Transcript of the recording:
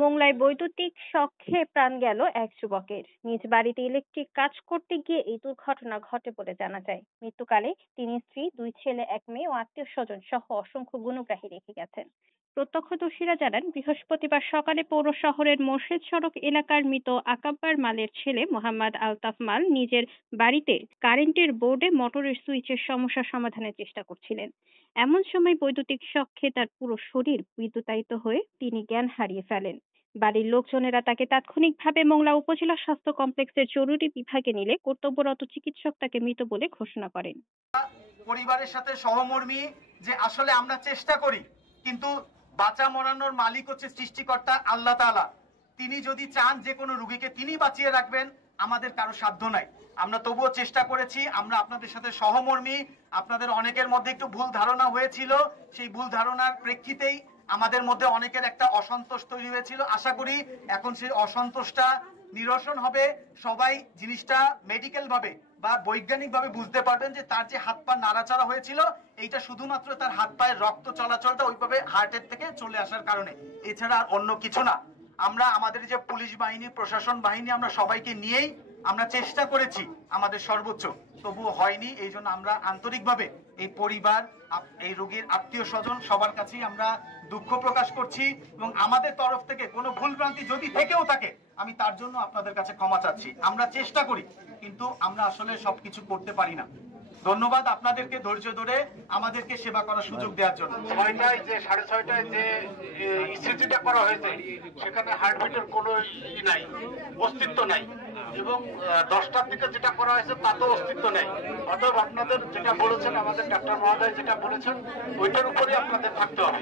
মোংলায় বৈদ্যুতিক শকে প্রাণ গেল এক যুবকের। নিজ বাড়িতে ইলেকট্রিক কাজ করতে গিয়ে এই দুর্ঘটনা ঘটে বলে জানা যায়। মৃত্যুকালে তিনি স্ত্রী, দুই ছেলে, এক মেয়ে ও আত্মীয় স্বজন সহ অসংখ্য গুণগ্রাহী রেখে গেছেন। প্রত্যক্ষদর্শীরা জানান, বৃহস্পতিবার সকালে পৌর শহরের মোর্শেদ সড়ক এলাকার মৃত আকাব্বার মালের ছেলে মোহাম্মদ আলতাফ মাল নিজের বাড়িতে কারেন্টের বোর্ডে মোটরের সুইচের সমস্যা সমাধানের চেষ্টা করছিলেন। এমন সময় বৈদ্যুতিক শক খেয়ে তার পুরো শরীর বিদ্যুতায়িত হয়ে তিনি জ্ঞান হারিয়ে ফেলেন। বাড়ির লোকজনেরা তাকে তাৎক্ষণিকভাবে মোংলা উপজেলা স্বাস্থ্য কমপ্লেক্সের জরুরি বিভাগে নিলে কর্তব্যরত চিকিৎসক তাকে মৃত বলে ঘোষণা করেন। পরিবারের সাথে সহমর্মী যে আসলে আমরা চেষ্টা করি, কিন্তু বাঁচা মরানোর মালিক হচ্ছে সৃষ্টিকর্তা আল্লাহ তাআলা। তিনি যদি চান যে কোনো রোগীকে তিনি বাঁচিয়ে রাখবেন, আমাদের কারো সাধ্য নাই। আমরা তবুও চেষ্টা করেছি, আমরা আপনাদের সাথে সহমর্মী। আপনাদের অনেকের মধ্যে একটু ভুল ধারণা হয়েছিল, সেই ভুল ধারণার প্রেক্ষিতেই আমাদের মধ্যে অনেকের একটা অসন্তোষ তৈরি হয়েছিল। আশা করি এখন সেই অসন্তোষটা নিরসন হবে। সবাই জিনিসটা মেডিকেল ভাবে বা বৈজ্ঞানিক ভাবে বুঝতে পারবেন যে তার যে হাত পা নাড়াচাড়া হয়েছিল, এইটা শুধুমাত্র তার হাত পায়ের রক্ত চলাচলটা ওইভাবে হার্টের থেকে চলে আসার কারণে, এছাড়া আর অন্য কিছু না। আমরা আমাদের যে পুলিশ বাহিনী, প্রশাসন বাহিনী, আমরা সবাইকে নিয়েই আমরা চেষ্টা করেছি আমাদের সর্বোচ্চ, তবুও হয়নি। এই জন্য আমরা আন্তরিকভাবে এই পরিবার, এই রোগীর আত্মীয় স্বজন সবার কাছেই আমরা দুঃখ প্রকাশ করছি, এবং আমাদের তরফ থেকে কোনো ভুলভ্রান্তি যদি থেকেও থাকে আমি তার জন্য আপনাদের কাছে ক্ষমা চাচ্ছি। আমরা চেষ্টা করি, কিন্তু আমরা আসলে সবকিছু করতে পারি না। ধন্যবাদ আপনাদেরকে ধৈর্য ধরে আমাদেরকে সেবা করার সুযোগ দেওয়ার জন্য। 6টায় যে 6:30টায় যে ইসিজিটা করা হয়েছে সেখানে হার্টবিটের কোনো নাই, অস্তিত্ব নাই, এবং 10টার দিকে যেটা করা হয়েছে তাতেও অস্তিত্ব নেই। অতএব আপনাদের যেটা বলেছেন, আমাদের ডাক্তার মহোদয় যেটা বলেছেন, ওইটার উপরে আপনাদের থাকতে হবে।